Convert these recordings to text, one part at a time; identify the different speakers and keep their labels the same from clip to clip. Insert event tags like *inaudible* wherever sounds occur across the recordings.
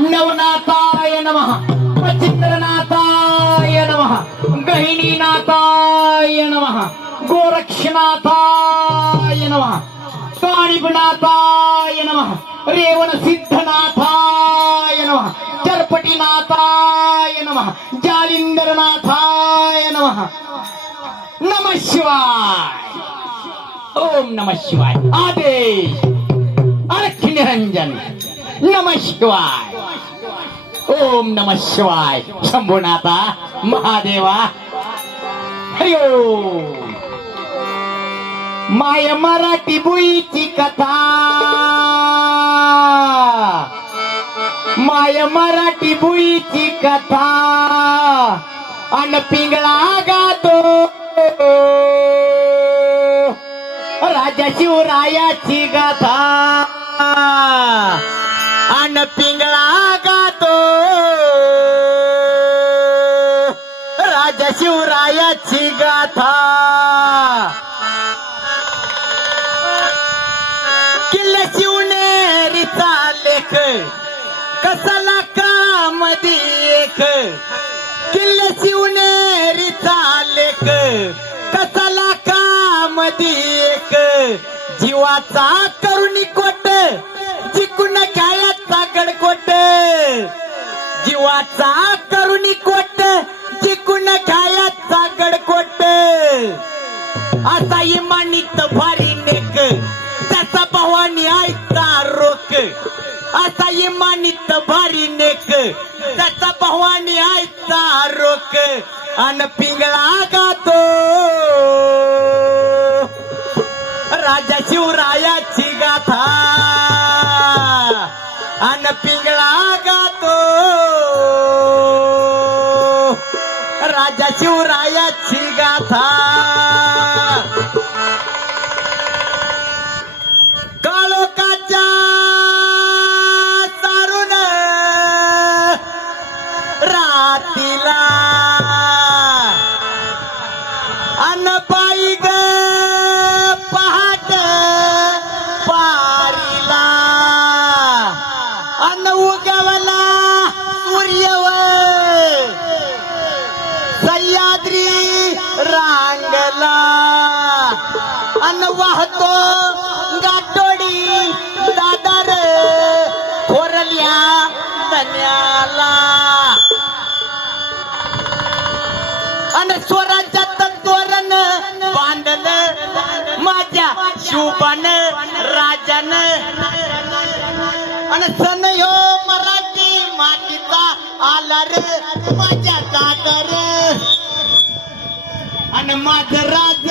Speaker 1: नवनाथाय नमः। मच्छिंद्रनाथाय नमः। गहिनीनाथाय नमः। गोरक्षनाथाय नमः। काणिपनाथाय नमः। रेवनसिद्धनाथाय नमः। चरपटीनाथाय नमः। जालिंदरनाथाय नमः। नमः शिवाय। ओम नमः शिवाय। आदेश। अर्थ निरंजन नम शिवाय। ओम नम शिवाय। शंभुनाथा महादेवा। हरि माय मराठी बुईची कथा। माय मराठी बुईची कथा। अन पिंगळा गातो। राजा शिवरायाची गाथा। अन पिंगळा था। किल्ले शिवनेरीचा लेख कसाला काम एक किल्ले शिवनेरीचा लेख कसाला काम एक जीवाचा करुणी कोट जिकून घ्यायचा गडकोट. जीवाचा करुणी कोट जिकून घ्यायचा गडकोट असा इमानित भारी नेक. त्याचा भवानी आयता रोक. असा इमानित भारी नेक. त्याचा भवानी आयता रोक. अन पिंगळा गातो. राजा शिवरायाची गाथा. अन पिंगळा più raro अन वाहतो. गाठोडी दादर खोरल्या धन्याला आणि स्वरांच्या तोरण बांधल माझ्या शिवबान राजान. आणि सन यो मराठी मातीचा आला रे माझ्या दादर. आणि माझ राज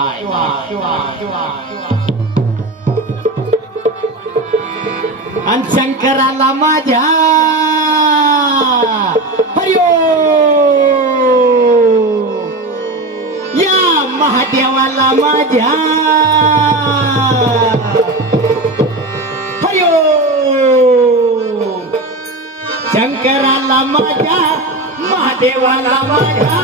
Speaker 1: माझ्या. हरिओ या महादेवाला माझ्या. हरिओ शंकराला माझ्या महादेवाला माझ्या.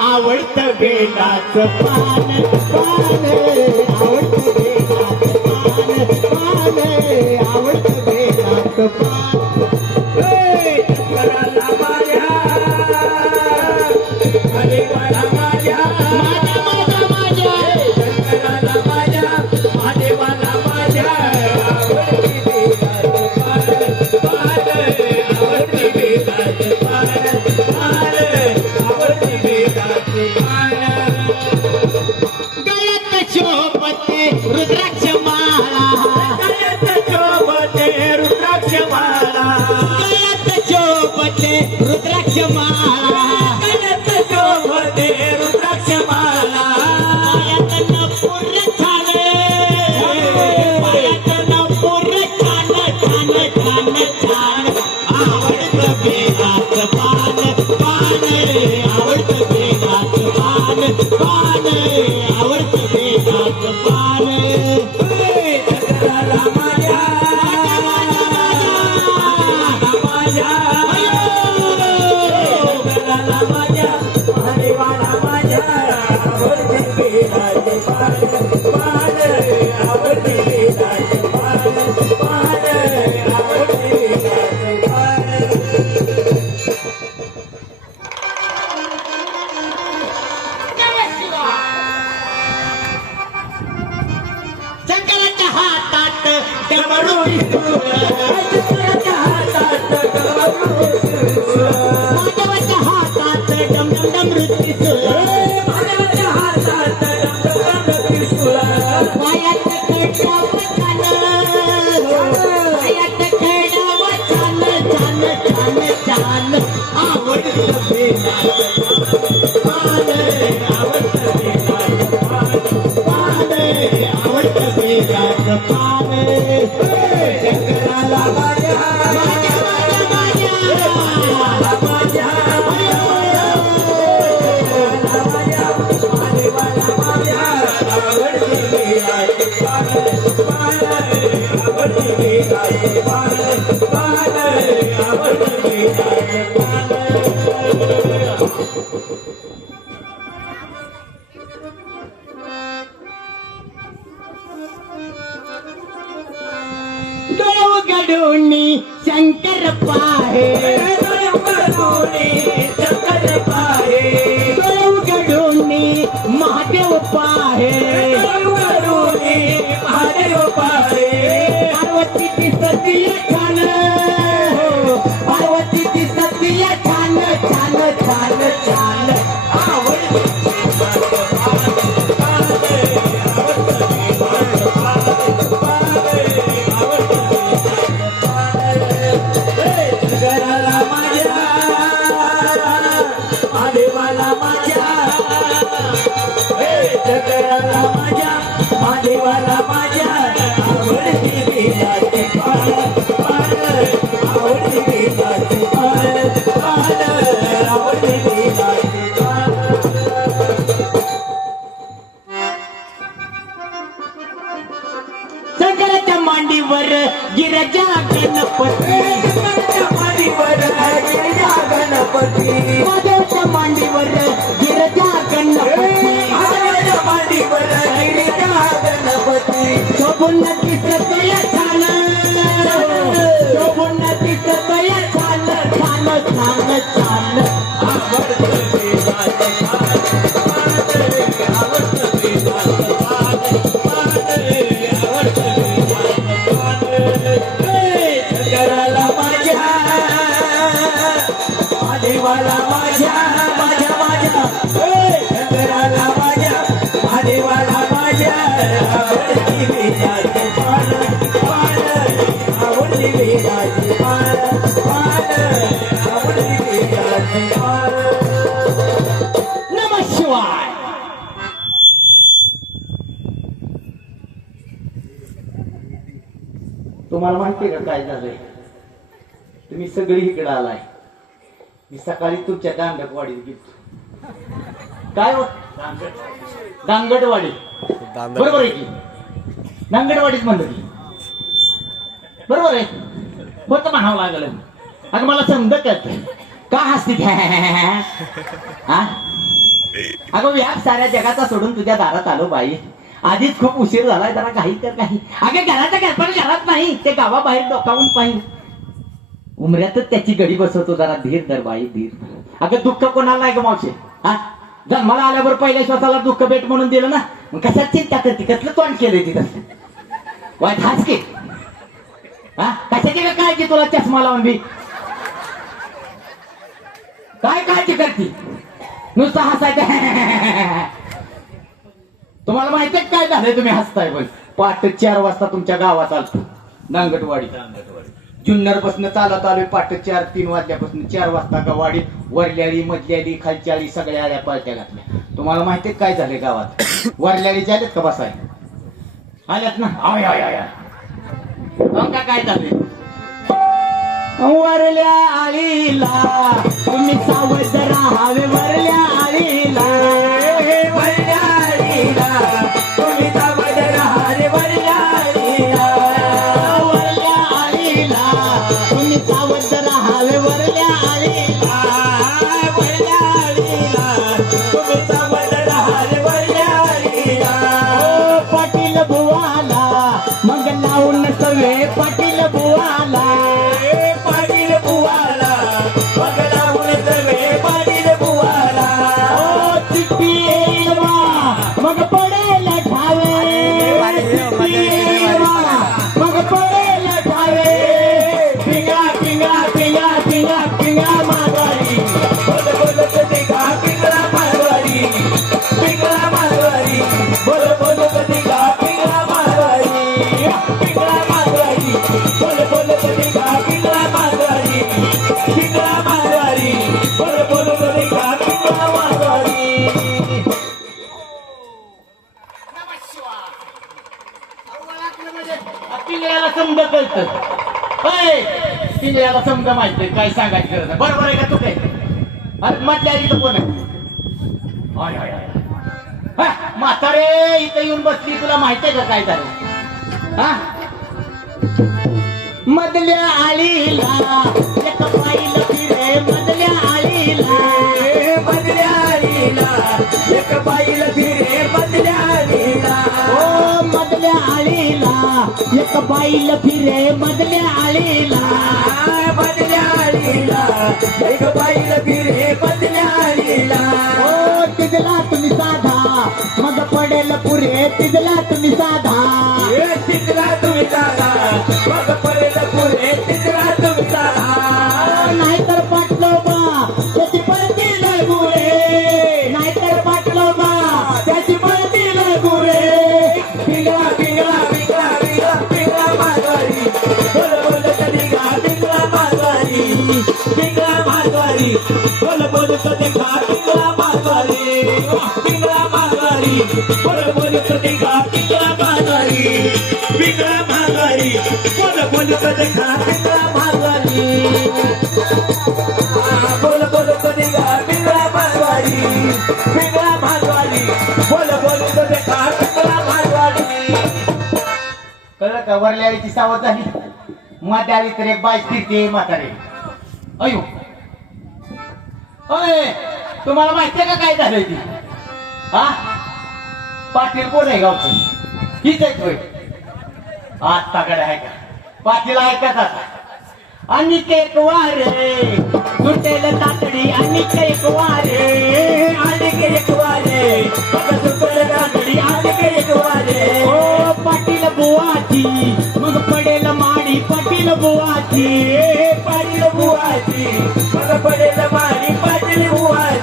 Speaker 1: आवडत बेलाचं पान पान आवडत
Speaker 2: रे सकाळी तुमच्या दांडकवाडीत गेलो काय हो? दांगडवाडी बरोबर आहे की? दांगडवाडीत म्हणलं की. बरोबर आहे? होतं म्हणावं लागलं? अगं मला समजत का हसती? *laughs* हा? अगं व्याप साऱ्या जगाचा सोडून तुझ्या दारात आलो बाई. आधीच खूप उशीर झालाय जरा काही तर काही. अगं घराच्या कल्पना घरात नाही. ते गावाबाहेर डोकावून पाहिजे. उमऱ्यातच त्याची गडी बसवतो जरा धीर धर बाई धीर अगं दुःख कोणाला नाही ग मावशे? हा? जन्माला आल्यावर पहिल्या श्वासाला दुःख भेट म्हणून दिलं ना? मग कशात चिंता करते? कसलं तोंड केलंय ती कसलं वाईट हाच की? हा? कशाची काय काळजी तुला चष्मा लावून बी काय काळजी करते? नुसतं हसायचं तुम्हाला माहिती काय झालंय? तुम्ही हसताय पण पाट चार वाजता तुमच्या गावात आलतो. नांगटवाडी. जुन्नर पासून चालत आलोय पाठ चार तीन वाजल्यापासून चार वाजता गवाडी वरल्याळी मधल्याळी खालच्याळी सगळ्या आल्या पालट्या घातल्या. तुम्हाला माहिती काय झाले गावात? वरल्याळी आलेत का बसाय? आल्यात ना? आय आय आय का काय झाले वरल्या आळीला तुम्ही सावध राहावे आळीला
Speaker 3: तुम्ही सावध
Speaker 4: राहावे वरल्या
Speaker 1: आले म्हणजे पिंगळ्याला समज कळत. अय काय सांगायचं गरज बरोबर आहे का तू काय अरे म्हटल्या इथं कोण आहे? म्हातारे इथं येऊन बसली तुला माहिती आहे का काय झालं? हा? मधल्या आळीला एक पाहिलं फिरे मधल्या आळीला.
Speaker 2: एक फिरे
Speaker 4: मधल्या आळीला. एक बाईल फिरे मधल्या आळीला.
Speaker 2: आ, बदल्या आलीला एक बाईला फिरे माघारी बोल बोल कधी पिंगळा माघारी पिंगळा माघारी पिंगळा माघारी पिंगळा माघारी पिंगळा माघारी पिंगळा माघारी पिंगळा माघारी पिंगळा माघारी
Speaker 1: कळलं का? सावध झाली. मध्ये आली तर एक बाय फिरते म्हातारे. अयो. तुम्हाला माहिती आहे का काय झालंय ती? हा? पाटील कोण आहे गावचं? हीच आहे होय आज तागड आहे का? पाटील ऐकत आता आणि एक वारे सुटेल तातडी आणि एक वारे
Speaker 2: आले के एक वारे बघ सुपर गागडी एक वारे.
Speaker 4: ओ पाटील बुवाची मग पडेल माडी पाटील बुवाची.
Speaker 2: पाटील बुवाची बघ पडेल मारी पाटील बुवाची.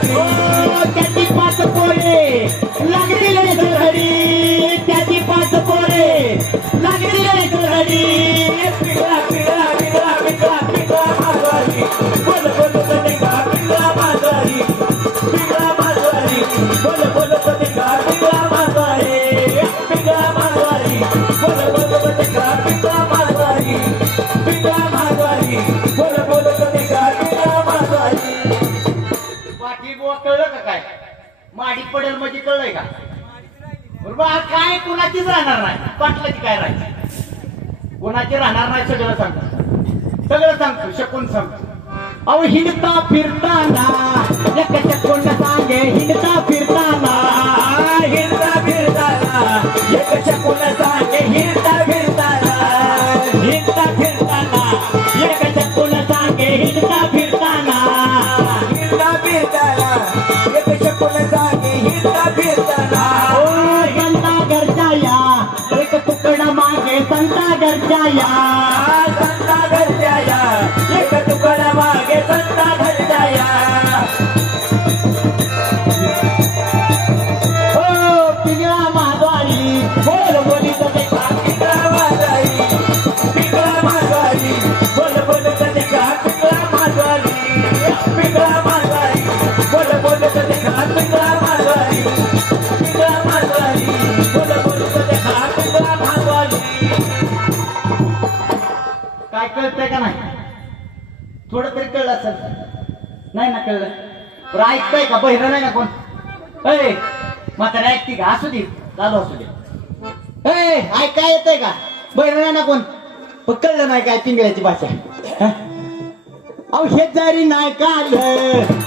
Speaker 1: राहणार नाही? पाटलाची काय राहायची कोणाची राहणार नाही सगळं सांगतो. सगळं सांगतो शकून सांगतो. अहो हिंडता फिरताना एक चकोंड सांगे हिंडता फिरताना
Speaker 2: हिंडता फिरताना एक चकुन सांगे हिंडता फिरताना
Speaker 4: हिंडता फिरताना एक कोण सांगे हिंडता फिरताना
Speaker 2: हिंडता फिरताना एक कोण सांगे हिंडता फिरताना.
Speaker 4: संता घरच्या या संता घरच्या
Speaker 2: का
Speaker 1: नाही? थोडं तरी कळलं असेल. नाही ना कळलं? बरं ऐकताय का? बहिर नाही ना कोण? अय म्हातारे ऐकते का? असू दे. चालू असू दे. ए ऐकाय येतंय का? बहिर नाही ना कोण? पण कळलं नाही काय पिंगळ्याची भाषा? हं? अहो हे जरी नाही काल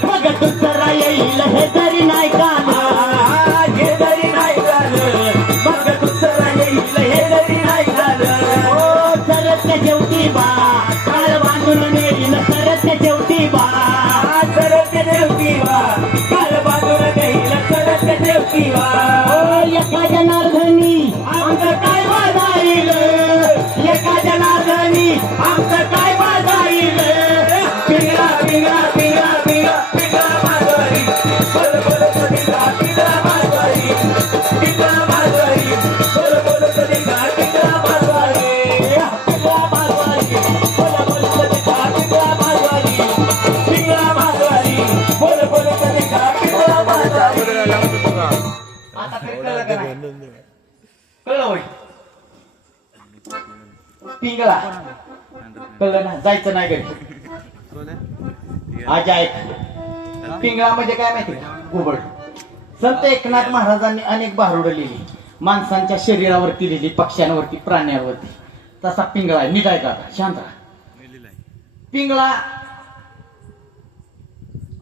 Speaker 1: मग दुसरा येईल हे जरी नाही काल
Speaker 2: नाही
Speaker 1: काही. आज ऐक पिंगळा म्हणजे काय माहिती घुबड संत एकनाथ महाराजांनी अनेक भारुड लिहिली. माणसांच्या शरीरावरती लिहिली पक्ष्यांवरती प्राण्यांवरती. तसा पिंगळा आहे. नीट ऐका शांत राहा. पिंगळा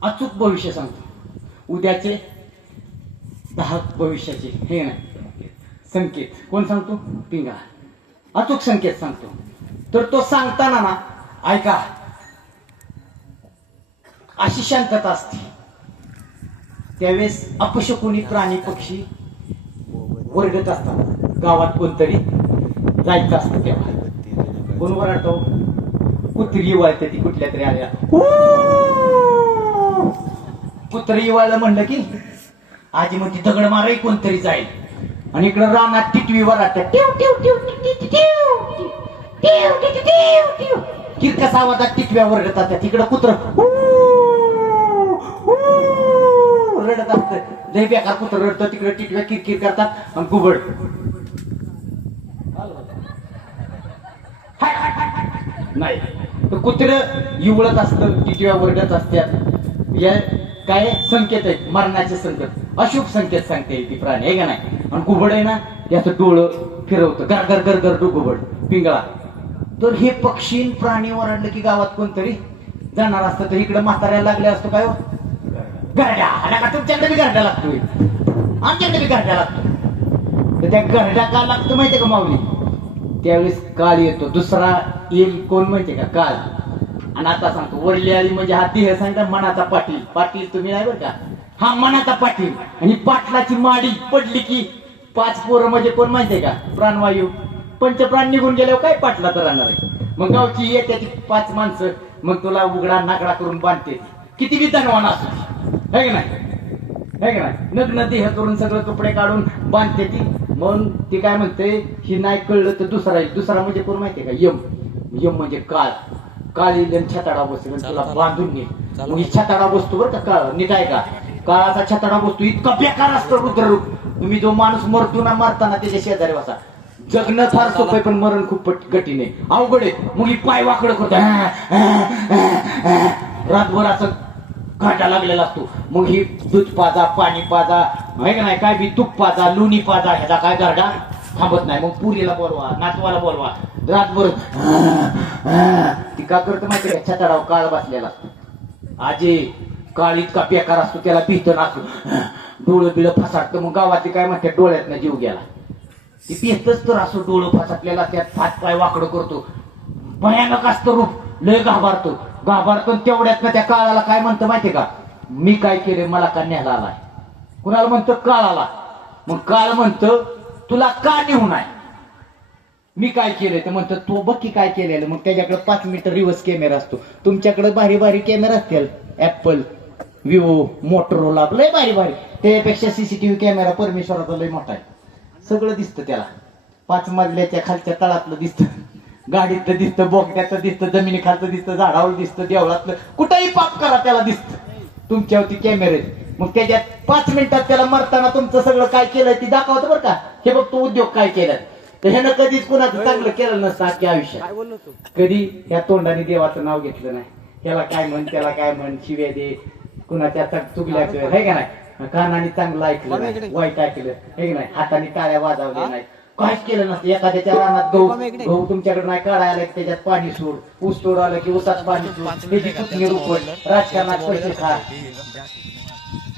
Speaker 1: अचूक भविष्य सांगतो. उद्याचे दहा भविष्याचे हे नाही. संकेत. कोण सांगतो? पिंगळा. अचूक संकेत सांगतो. तर तो सांगताना ना ऐका अशी शांतता असते त्यावेळेस अपशकुनी प्राणी पक्षी वर्गत असतात गावात कोणतरी जायचं असतं तेव्हा कोण वराटो कुत्री वळते ती कुठल्या तरी आल्या कुत्री वळलं म्हणलं की आजी म्हणते दगड मारही कोणतरी जाईल आणि इकडं रानात टिटवी वराट टिव टिव टिव टिव टिव टिव टिव टिव टिव किरकस आवाजात टिटव्या त्या. तिकडं कुत्र रडत असत. लय बेकार कुत्र रडतं. तिकडे टिटव्या किरकिर करतात आणि गुबड. नाही. तर कुत्र इवळत असतं टिटव्या वरडत असतात या काय संकेत आहेत? मरणाचे संकेत. अशुभ संकेत सांगते ती प्राणी आहे का नाही? आणि गुबड आहे ना त्याचं डोळं फिरवतं. गर गर गर गर गुबड पिंगळा. तर हे पक्षी प्राणी ओरडलं की गावात कोणतरी जाणार असतं तर इकडे म्हाताऱ्याला लागले असतो काय हो? गरड्या. आला का तुमच्याकडे बी गरड्या लागतोय? आमच्याकडे बी गरड्या लागतो तर त्या गरड्या का लागतो माहितीये का माऊली? त्यावेळेस काळ येतो. दुसरा येईल कोण माहितीये का? काळ आणि आता सांगतो वडली आली म्हणजे हा देह सांगता मनाचा पाटील. पाटील तुम्ही नाही बरं का? हा मनाचा पाटील. आणि पाटलाची माडी पडली की पाच पोरं म्हणजे कोण माहितीये का? प्राणवायू. पंचप्राण निघून गेल्यावर काय पाटला तर राहणार आहे? मग गावची येते ती पाच माणसं मग तुला उघडा नाकडा करून बांधते. किती बी धनवान असू. है की नाही? है का नाही? नग्न देह करून सगळं कपडे काढून बांधते ती. मग ती काय म्हणते ही नाही कळलं तर दुसरा येईल. दुसरा म्हणजे कोण माहितीये का? यम. यम म्हणजे काळ. काळ येईल आणि छताडा बसेल तुला बांधून नेईल. मग ही छताडा बसतो बरं का काळ? नीट आहे का? काळाचा छताडा बसतो इतका बेकार असतो रुद्ररूप. तुम्ही जो माणूस मरतो ना मारताना त्याच्या शेजारी बसा. जगणं फार सोपं आहे पण मरण खूप पट- कठीण आहे. अवघड आहे. मग ही पाय वाकडं करतो रातभर असं घाटा लागलेला असतो. मग ही दूध पाजा पाणी पाजा आहे का नाही? काय बी तूप पाजा लोणी पाजा ह्याचा काय गारडा थांबत नाही. मग पुरीला बोलवा नातवाला बोलवा. रातभर ती का करतो माहिती का? छताडाव काळ बसलेला असतो. आजी काळ इतका बेकार असतो त्याला भीत असतो. डोळं बिळं फसाटतं मग गावातली काय म्हणते? डोळ्यातनं जीव गेला. ते पेतच तर असं डोळं आपल्याला त्यात हात पाय वाकडं करतो. भयानक असतं रूप. लय घाबरतो. घाबरतो आणि तेवढ्यात त्या काळाला काय म्हणतं माहितीये का? मी काय केले मला का न्यायला आलाय? कुणाला म्हणतं? काळाला. मग काळ म्हणतं तुला का नेऊ नाही? मी काय केलंय? तर म्हणतं तू बघ की काय केलेलं. मग त्याच्याकडे पाच मीटर रिव्हर्स कॅमेरा असतो. तुमच्याकडे भारी भारी कॅमेरा असतील. ऍपल विवो मोटरोला लय भारी भारी. त्यापेक्षा सीसीटीव्ही कॅमेरा परमेश्वराचा लय मोठा आहे. सगळं दिसतं त्याला. पाच मजल्याच्या खालच्या तळातलं दिसतं. गाडीतलं दिसतं बोगद्याचं दिसतं जमिनी खालचं दिसतं झाडावर दिसतं देवळातलं. कुठंही पाप करा त्याला दिसतं. तुमच्यावरती कॅमेरे. मग त्याच्यात पाच मिनिटात त्याला मरताना तुमचं सगळं काय केलंय ती दाखवतं बरं का? हे बघ तो उद्योग काय केलाय? तर ह्यानं कधीच कुणाचं चांगलं केलं नसतं अख्ख्या आयुष्यात. कधी ह्या तोंडाने देवाचं नाव घेतलं नाही. त्याला काय म्हण त्याला काय म्हण शिव्या दे. कुणाच्या चक- चुकल्या हे का नाही? कानाने चांगलं ऐकलं नाही, वाईट ऐकलं हे नाही. हाताने टाळ्या वाजवल्या नाही. काहीच केलं नसतं. एखाद्याच्या रानात गहू गहू तुमच्याकडे नाही. काढायला त्याच्यात पाणी सोड. ऊस तोड आलं की ऊसात पाणी सोड. त्याची चुकणी रुपट राजकारणात पैसे खा.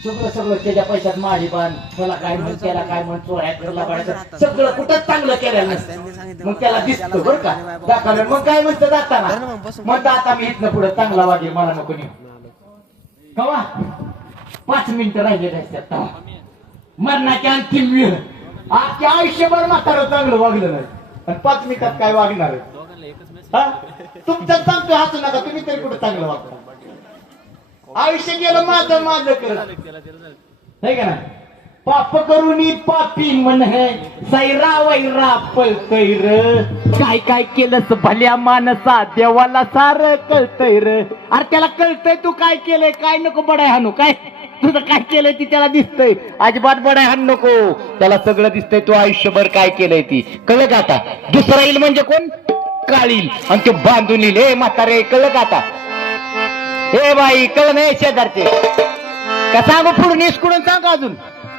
Speaker 1: सगळं सगळं त्याच्या पैशात माडी बांध. त्याला काय म्हण त्याला काय म्हण चोऱ्या करला पाडायचं सगळं कुठं चांगलं केलेलं नसतं मग त्याला दिसतं बरं का? दाखवलं. मग काय म्हणतं जाताना? मग आता मी इथनं पुढे चांगला वागेल मला नको नेऊ. कवा? पाच मिनिटं राहिलेले असतात तेव्हा. मरणाची अंतिम वेळ. आजच्या आयुष्यभर म्हातारं चांगलं वागलं नाही. आणि पाच मिनिटात काय वागणार आहे? तुमचं सांगतो हाच नका. तुम्ही तरी कुठं चांगलं वागता? आयुष्य गेलं माझं माझं करत. नाही का ना पाप करून पापी मन है सैरा वैरा पळतय र काय काय केलंस भल्या मानसा देवाला सार कळतय र. अरे त्याला कळतय तू काय केलंय काय नको बडाय हानू काय? तुझं काय केलंय ती त्याला दिसतंय. अजिबात बडाय हान नको. त्याला सगळं दिसतंय तू आयुष्यभर काय केलंय ती. कळलं का आता? दुसरा येईल म्हणजे कोण? काळील. आणि तो बांधून येईल. हे म्हातारे कळलं का आता? हे बाई कळ नाही शेजारचे. का सांगू पुढून इसकडून सांगू अजून?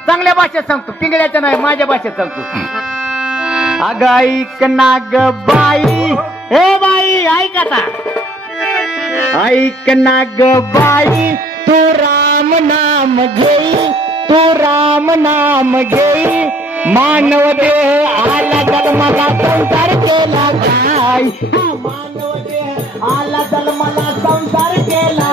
Speaker 1: चांगल्या भाषेत सांगतो पिंगळ्याच्या नाही माझ्या भाषेत सांगतो. अग ऐक ना बाई. हे बाई ऐक आता. ऐक ना बाई. तू राम नाम घेई तू राम नाम घेई. मानव देह आला जन्माला संसार केला काय मानव देह आला जन्माला संसार केला